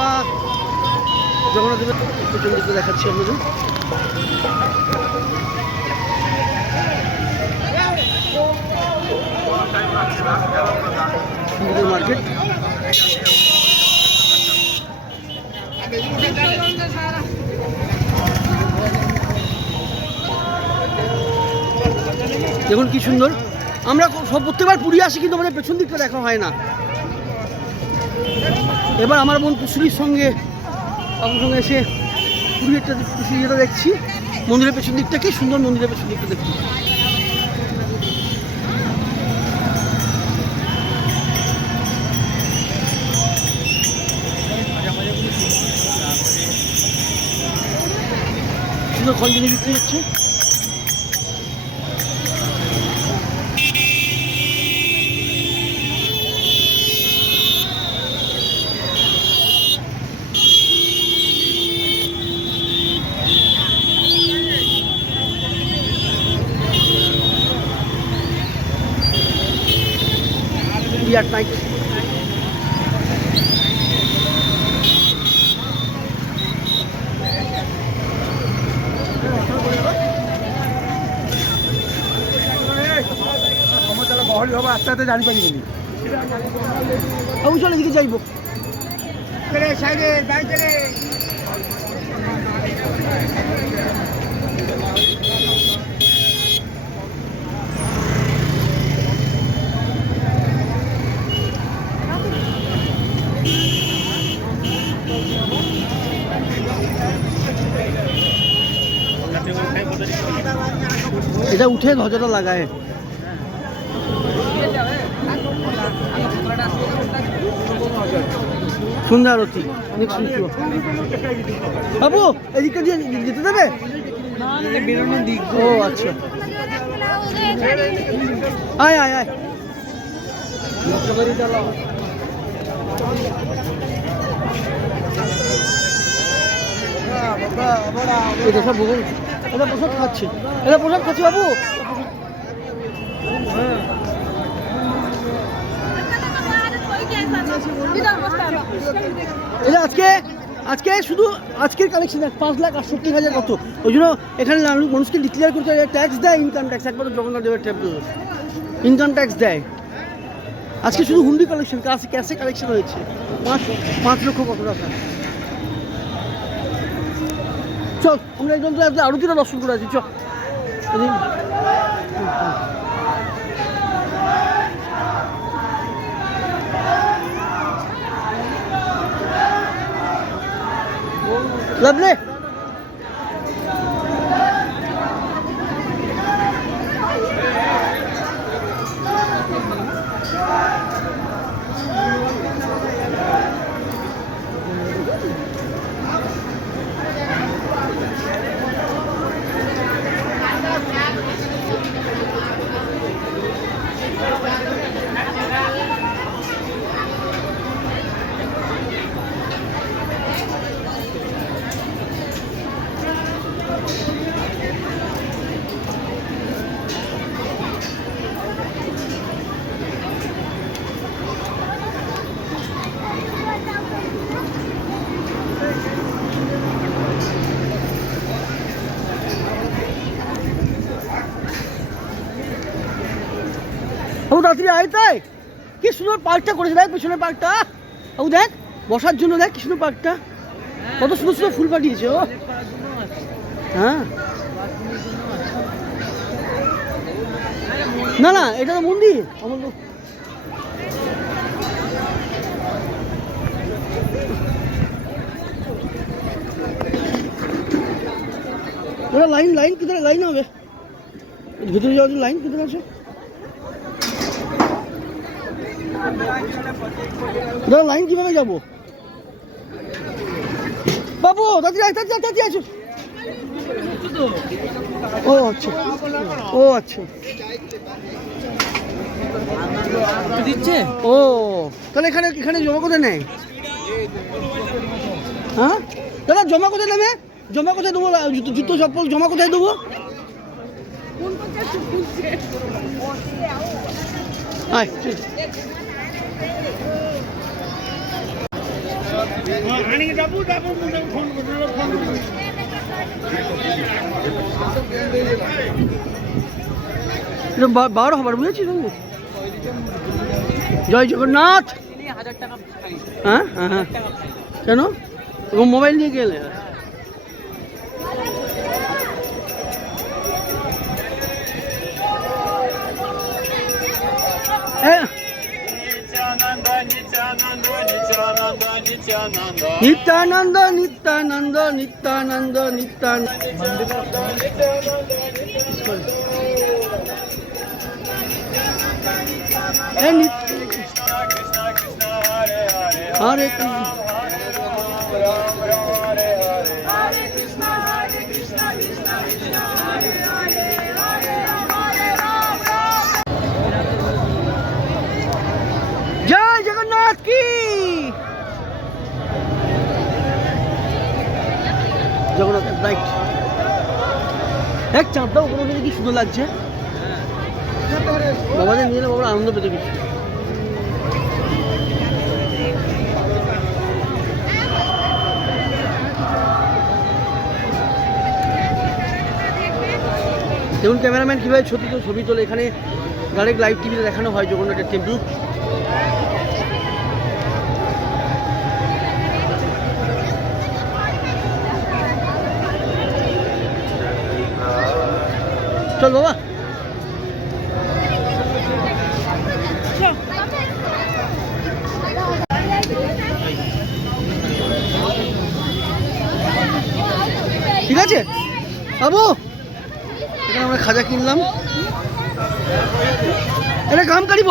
বন্ধুরা, জগন্নাথ দেবের পেছন দিকে দেখাচ্ছি আপনাদের। মার্কেট দেখুন কি সুন্দর। আমরা সব প্রত্যেকবার পুরী আসি কিন্তু আমাদের পেছন দিকটা দেখা হয় না। এবার আমার বোন কুশুরির সঙ্গে আপনার সঙ্গে এসে পুরী একটা যেটা দেখছি, মন্দিরের পেছন দিকটা কি সুন্দর, মন্দিরের পেছন দিকটা দেখছি। সুন্দর খঞ্জনি বিক্রি হচ্ছে। At night. গহলি হবে আস্তে আস্তে জানিপারিনি চলে দিকে যাইব এটা উঠে ধ্বজাটা লাগায়। সন্ধ্যা আরতি বাবু এদিকটা দিয়ে যেতে দেবে? ও আচ্ছা, আয় আয় আয়। এটা সব ভোগ, এটা প্রসাদ খাচ্ছে, এটা প্রসাদ খাচ্ছে বাবু। এটা আজকে শুধু আজকের কালেকশন 5,68,000 কত, ওই জন্য এখানে মানুষকে ডিক্লেয়ার করতে ট্যাক্স দেয়, ইনকাম ট্যাক্স। একমাত্র জগন্নাথ দেবের টেম্পল ইনকাম ট্যাক্স দেয়। আজকে শুধু হুন্ডি কালেকশন, ক্যাশে কালেকশন হয়েছে 5 লক্ষ কত টাকা। চল আমরা একদম তো আরতিটা দর্শন করে আছি। চল লাভলি তাড়াতাড়ি আয়। তাই কি সুন্দর পার্কটা করেছে, দেখ পেছনের পার্কটা। ও দেখ বসার জন্য, দেখ কি সুন্দর পার্কটা, কত সুন্দর সুন্দর ফুল পাঠিয়েছে ও। হ্যাঁ না না, এটা তো মন্দির। আমার লাইন কিধারে লাইন হবে, ভিতরে যাওয়ার জন্য লাইন কিধারে আছে? দাদা লাইন কিভাবে যাবো বাবু? তাড়াতাড়ি আছো। ও আচ্ছা, ও আচ্ছা দিচ্ছে। ও তাহলে এখানে জমা কোথায় নেয়? হ্যাঁ দাদা জমা কোথায় নেবে? জমা কোথায় দেবো? জুতো চপ্পল জমা কোথায় দেবো? বারো হবার বুঝেছিস জয় জগন্নাথ। হ্যাঁ হ্যাঁ হ্যাঁ কেন ও মোবাইল নিয়ে গেলে নিত্যানন্দ নিত্যানন্দ নিত্যানন্দ নিত্যানন্দ হরে জয় জগন্নাথ কি জগন্নাথ রাইট এক চাঁদটা উপরে উঠে কি সুন্দর লাগছে বাবাদের নিয়ে বাবা আনন্দ পেতে গেছি দেখুন ক্যামেরাম্যান কীভাবে ছবি তোলে এখানে ডাইরেক্ট লাইভ টিভিতে দেখানো হয় জগন্নাথের টেম্পল চল বাবা ঠিক আছে বাবু এখানে আমরা খাজা কিনলাম এটা কাম কাটিব